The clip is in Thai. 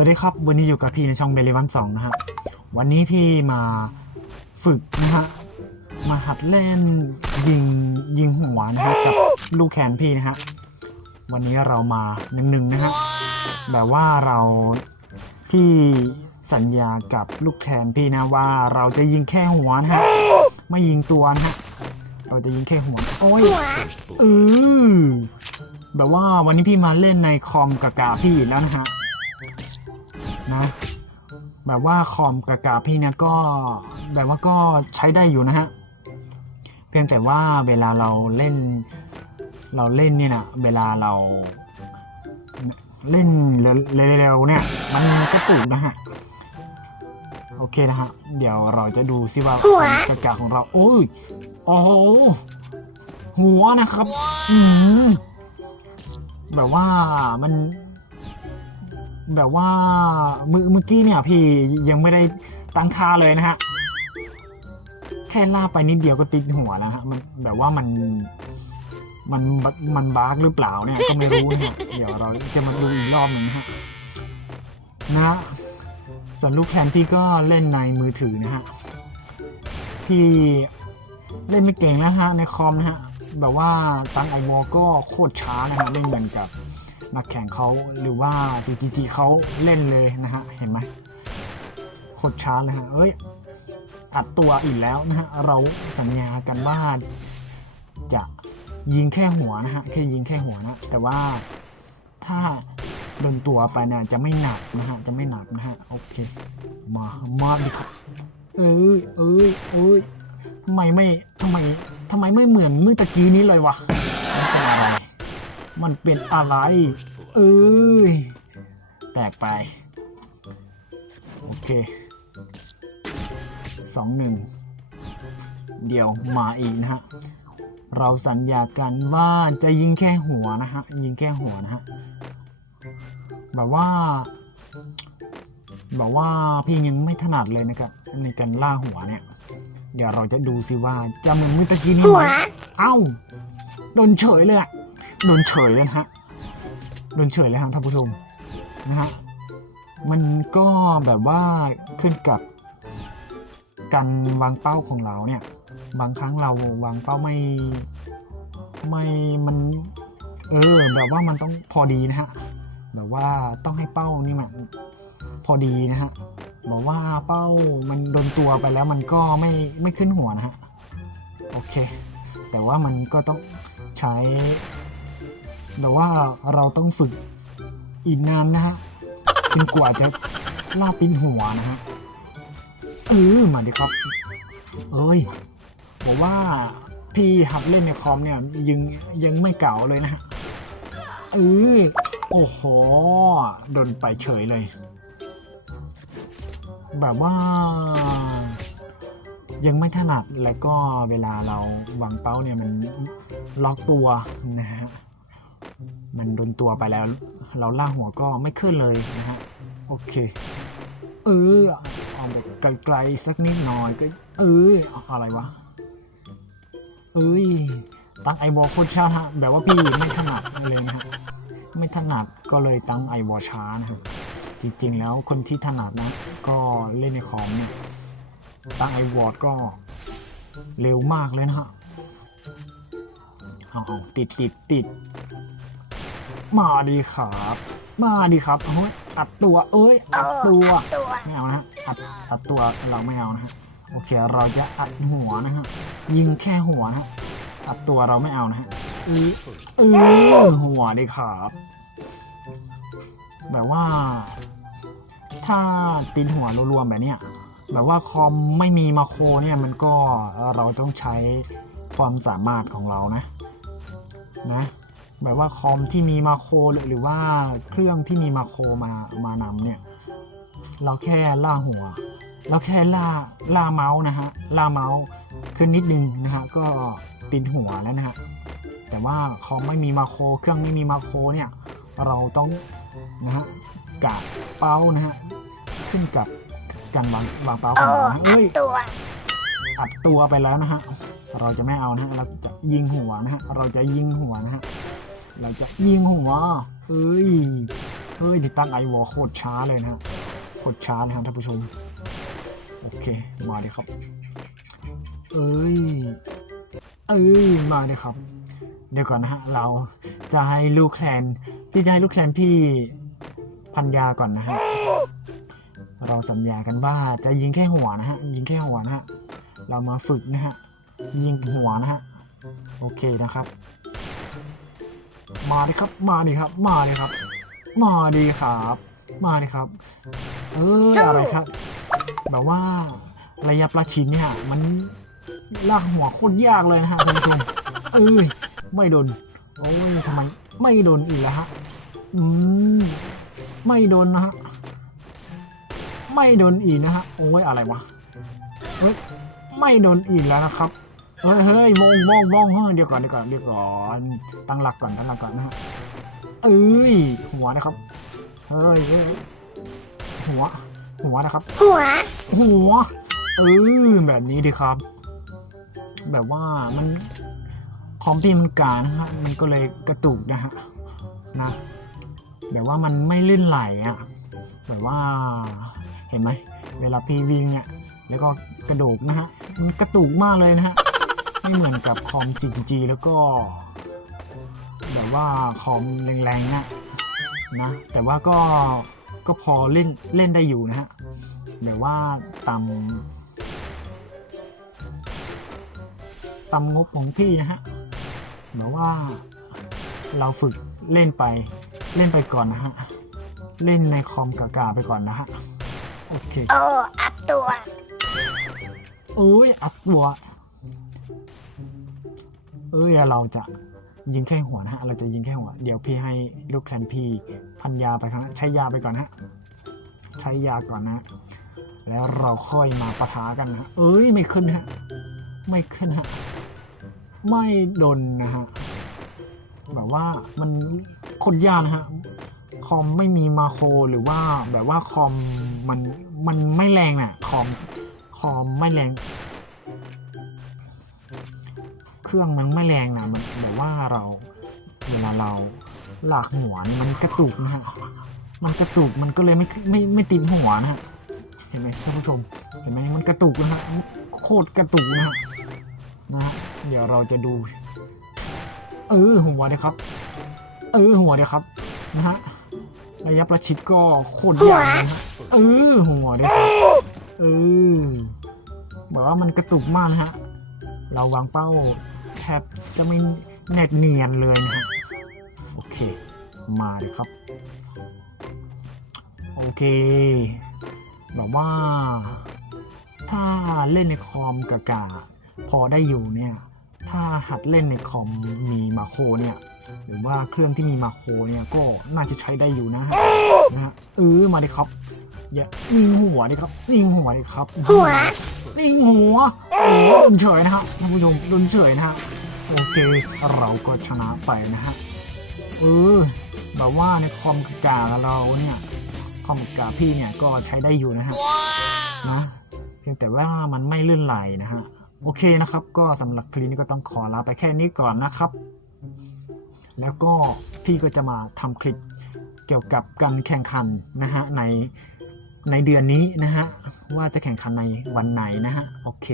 วัสดีครับ วันนี้อยู่กับพี่ในช่องเบลิวันสองนะฮะวันนี้พี่มาฝึกนะฮะ มาหัดเล่นยิงยิงหัวนะฮะกับลูกแขนพี่นะฮะ วันนี้เรามาหนึ่งหนึ่งนะฮะ แบบว่าเราพี่สัญญากับลูกแขนพี่นะว่าเราจะยิงแค่หัวนะฮะ ไม่ยิงตัวนะฮะ เราจะยิงแค่หัว โอ้ยเออแบบว่าวันนี้พี่มาเล่นในคอมกากาพี่แล้วนะฮะ นะ แบบว่าคอมกากาพี่เนี่ยก็แบบว่าก็ใช้ได้อยู่นะฮะ เพียงแต่ว่าเวลาเราเล่น เราเล่นเนี่ยนะเวลาเราเล่นเร็วๆเนี่ย มันกระตุกนะฮะ โอเคนะฮะ เดี๋ยวเราจะดูซิว่าคอมกากาของเรา โอ้ย โอ้โห หัวนะครับ อืมแบบว่ามัน แบบว่าเมื่อมือกี้เนี่ยพี่ยังไม่ได้ตั้งค่าเลยนะฮะแค่ล่าไปนิดเดียวก็ติดหัวแล้วฮะมันแบบว่ามันมันมันบาร์กหรือเปล่าเนี่ยก็ไม่รู้นะฮะเดี๋ยวเราจะมาดูอีกรอบหนึ่งฮะนะฮะส่วนลูกแคนพี่ก็เล่นในมือถือนะฮะพี่เล่นไม่เก่งนะฮะในคอมนะฮะแบบว่าตั้งไอวอลก็โคตรช้านะฮะเล่นเหมือนกับ นักแข่งเขาหรือว่า CGG เขาเล่นเลยนะฮะ เห็นไหมโคตรช้าเลยฮะเอ้ย อัดตัวอีกแล้วนะฮะ เราสัญญากันว่าจะยิงแค่หัวนะฮะ แค่ยิงแค่หัวนะ แต่ว่าถ้าโดนตัวไปเนี่ยจะไม่หนักนะฮะ จะไม่หนักนะฮะ โอเค มา มาดิครับ เอ้ยเอ้ยเอ้ยทำไมไม่ทำไมทำไมไม่เหมือนเมื่อตะกี้นี้เลยวะมันเป็นไร มันเป็นอะไร เอ้ย แตกไป โอเคสองหนึ่งเดี๋ยวมาอีกนะฮะ เราสัญญากันว่าจะยิงแค่หัวนะฮะ ยิงแค่หัวนะฮะ แบบว่า แบบว่าพี่ยังไม่ถนัดเลยนะครับ ในการล่าหัวเนี่ย เดี๋ยวเราจะดูสิว่าจะเหมือนเมื่อตะกี้นี้หัไหวมเอ้า โดนเฉยเลยอะ โดนเฉยเลยนะฮะโดนเฉยเลยฮะท่านผู้ชมนะฮะมันก็แบบว่าขึ้นกับการวางเป้าของเราเนี่ย บางครั้งเราวางเป้าไม่ไม่มัน เออ แบบว่ามันต้องพอดีนะฮะแบบว่าต้องให้เป้านี่มันพอดีนะฮะบอกว่าเป้ามันโดนตัวไปแล้วมันก็ไม่ไม่ขึ้นหัวนะฮะโอเค แต่ว่ามันก็ต้องใช้ แต่ว่าเราต้องฝึกอีกนานนะฮะจนกว่าจะล่าตินหัวนะฮะเออมาดิครับ เอ้ยบอกว่าพี่หัดเล่นในคอมเนี่ยยังยังไม่เก่าเลยนะฮะเออโอ้โหโดนไปเฉยเลย แบบว่า ยังไม่ถนัดแล้วก็เวลาเราวางเป้าเนี่ยมันล็อกตัวนะฮะ มันโดนตัวไปแล้ว เราล่าหัวก็ไม่ขึ้นเลยนะฮะ โอเค เออเอาแบบไกลๆสักนิดหน่อยก็ เอออะไรวะ เอ้ย ตั้งไอบอลโคตรช้าฮะ แบบว่าพี่ไม่ถนัดเลยนะฮะ ไม่ถนัดก็เลยตั้งไอบอลช้านะฮะ จริงๆแล้วคนที่ถนัดนะ ก็เล่นในคอมเนี่ย ตั้งไอวอร์ดก็เร็วมากเลยนะฮะ เอาเอาติดติดติด มาดีครับ มาดีครับเฮ้ยอัดตัว เอ้ย อัดตัวตัว ไม่เอานะฮะ อัด อัดตัวเราไม่เอานะฮะ โอเค เราจะอัดหัวนะฮะ ยิงแค่หัวนะฮะ อัดตัวเราไม่เอานะฮะเออเออหัวดีครับ แบบว่า ถ้าตีนหัวรวมๆแบบเนี้ย แบบว่าคอมไม่มีมาโครเนี่ยมันก็เราต้องใช้ความสามารถของเรานะ นะ แบบว่าคอมที่มีมาโครหรือว่าเครื่องที่มีมาโครมามานำเนี่ย เราแค่ล่าหัว เราแค่ล่าล่าเมาส์นะฮะล่าเมาส์ขึ้นนิดนึงนะฮะก็ติดหัวแล้วนะฮะแต่ว่าคอมไม่มีมาโครเครื่องไม่มีมาโครเนี่ยเราต้องนะฮะกะเป้านะฮะขึ้นกับการวางวางเป้าของเรานะฮะเอ้ยตัวอัดตัวไปแล้วนะฮะเราจะไม่เอานะฮะเราจะยิงหัวนะฮะเราจะยิงหัวนะฮะ เราจะยิงหัวเอ้ยเฮ้ยนี่ตั้งไอวอลโคตรช้าเลยนะฮะโคตรช้าเลยครับท่านผู้ชมโอเคมาดิครับ เอ้ยเอ้ยมาดิครับ เดี๋ยวก่อนนะฮะเราจะให้ลูกแคลนพี่จะให้ลูกแคลนพี่พันยาก่อนนะฮะเราสัญญากันว่าจะยิงแค่หัวนะฮะยิงแค่หัวนะฮะเรามาฝึกนะฮะยิงหัวนะฮะโอเคนะครับ มาดิครับ มาดิครับ มาดิครับ มาดีครับ มาดิครับ เอออะไรครับ แบบว่าระยะประชิดเนี่ยมันลากหัวโคตรยากเลยนะฮะท่านผู้ชมเอ้ยไม่โดนโอ้ยทำไมไม่โดนอีกแล้วฮะอืมไม่โดนนะฮะไม่โดนอีกนะฮะโอ้ยอะไรวะเฮ้ยไม่โดนอีกแล้วนะครับ เฮ้ยเฮ้ยมองมองมองเฮ้ยเดี๋ยวก่อนเดี๋ยวก่อนเดี๋ยวก่อนตั้งหลักก่อนตั้งหลักก่อนนะฮะเอ้ยหัวนะครับเฮ้ยเฮ้ยหัว หัวนะครับ หัว หัวเออแบบนี้ดีครับ แบบว่ามันคอมพิวมันกานะฮะมันก็เลยกระตุกนะฮะนะแบบว่ามันไม่ลื่นไหลอะแบบว่าเห็นไหมเวลาพี่วิ่งเนี่ยแล้วก็กระโดกนะฮะมันกระตุกมากเลยนะฮะ ไม่เหมือนกับคอม 4G แล้วก็ แบบว่าคอมแรงๆนะนะ แต่ว่าก็ก็พอเล่นเล่นได้อยู่นะฮะแบบว่าตามตามงบของพี่นะฮะแบบว่าเราฝึกเล่นไปเล่นไปก่อนนะฮะ เล่นในคอมกากาไปก่อนนะฮะ โอเค โอ้ อัพตัว โอ้ย อัพตัว เอ้ยเราจะยิงแค่หัวนะฮะ เราจะยิงแค่หัว เดี๋ยวพี่ให้ลูกแคลนพี่พันยาไปครั้งใช้ยาไปก่อนฮะ ใช้ยาก่อนนะ แล้วเราค่อยมาปะทะกันนะเอ้ยไม่ขึ้นฮะ ไม่ขึ้นฮะ ไม่โดนนะฮะ แบบว่ามันคตรยากนะฮะ คอมไม่มีมาโครหรือว่าแบบว่าคอมมันมันไม่แรงน่ะ คอมคอมไม่แรง เครื่องมันไม่แรงนะมันแบบว่าเราเวลาเราหลากหัวนี่มันกระตุกนะฮะมันกระตุกมันก็เลยไม่ไม่ไม่ติดหัวนะฮะเห็นไหมท่านผู้ชมเห็นไหมมันกระตุกนะฮะโคตรกระตุกนะฮะนะฮะเดี๋ยวเราจะดู เออหัวเลยครับ เออหัวเลยครับนะฮะระยะประชิดก็โคตรยากเลยนะฮะเออหัวเลยครับเออแบบว่ามันกระตุกมากนะฮะ เราวางเป้า แทบจะไม่แนบเนียนเลยนะฮะโอเค มาเลยครับ โอเคแบบว่า ถ้าเล่นในคอมกากาพอได้อยู่เนี่ย ถ้าหัดเล่นในคอมมีมาโครเนี่ย หรือว่าเครื่องที่มีมาโครเนี่ยก็น่าจะใช้ได้อยู่นะฮะนะฮะเออมาดิครับอย่านิ่งหัวดิครับนิ่งหัวดิครับหัวนิ่งหัวโอ้โดนเฉยนะฮะท่านผู้ชมโดนเฉยนะฮะ โอเค เราก็ชนะไปนะฮะ เออ แบบว่าในคอมกากาเราเนี่ย คอมกากาพี่เนี่ยก็ใช้ได้อยู่นะฮะ นะ เพียงแต่ว่ามันไม่ลื่นไหลนะฮะ โอเคนะครับ ก็สำหรับคลิปนี้ก็ต้องขอลาไปแค่นี้ก่อนนะครับ แล้วก็พี่ก็จะมาทำคลิปเกี่ยวกับการแข่งขันนะฮะในในเดือนนี้นะฮะ ว่าจะแข่งขันในวันไหนนะฮะ โอเค